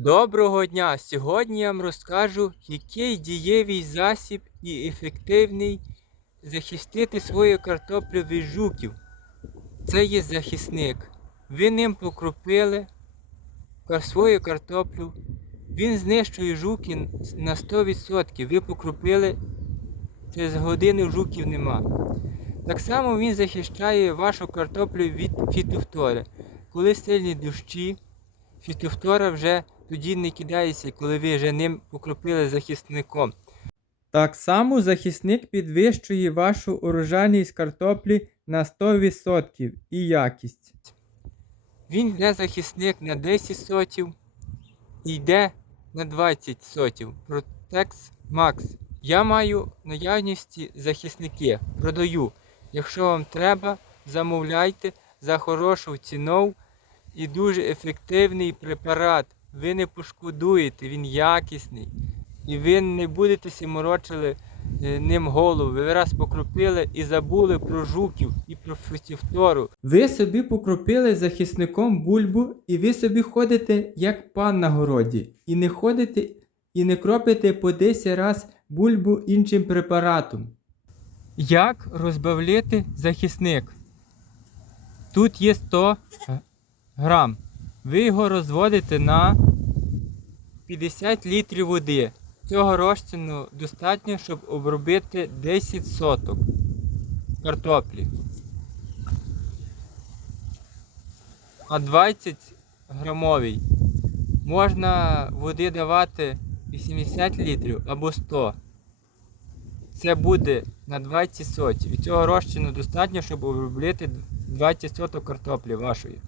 Доброго дня! Сьогодні я вам розкажу, який дієвий засіб і ефективний захистити свою картоплю від жуків. Це є захисник. Ви ним покропили свою картоплю. Він знищує жуки на 100%. Ви покропили, через годину жуків нема. Так само він захищає вашу картоплю від фітофтори. Коли сильні дощі, фітофтора вже тоді не кидається, коли ви вже ним покропили захисником. Так само захисник підвищує вашу урожайність картоплі на 100% і якість. Він йде захисник на 10 сотів і йде на 20 сотів. Protex Max. Я маю наявності захисники, продаю. Якщо вам треба, замовляйте за хорошу ціну і дуже ефективний препарат. Ви не пошкодуєте, він якісний. І ви не будете морочили е, ним голову. Ви раз покропили і забули про жуків і про фітофтору. Ви собі покропили захисником бульбу, і ви собі ходите як пан на городі. І не ходите і не кропите по 10 раз бульбу іншим препаратом. Як розбавляти захисник? Тут є 100 г- грам. Ви його розводите на 50 літрів води. Цього розчину достатньо, щоб обробити 10 соток картоплі. А 20 грамовий можна води давати 80 літрів або 100. Це буде на 20 сотів. І цього розчину достатньо, щоб обробити 20 соток картоплі вашої.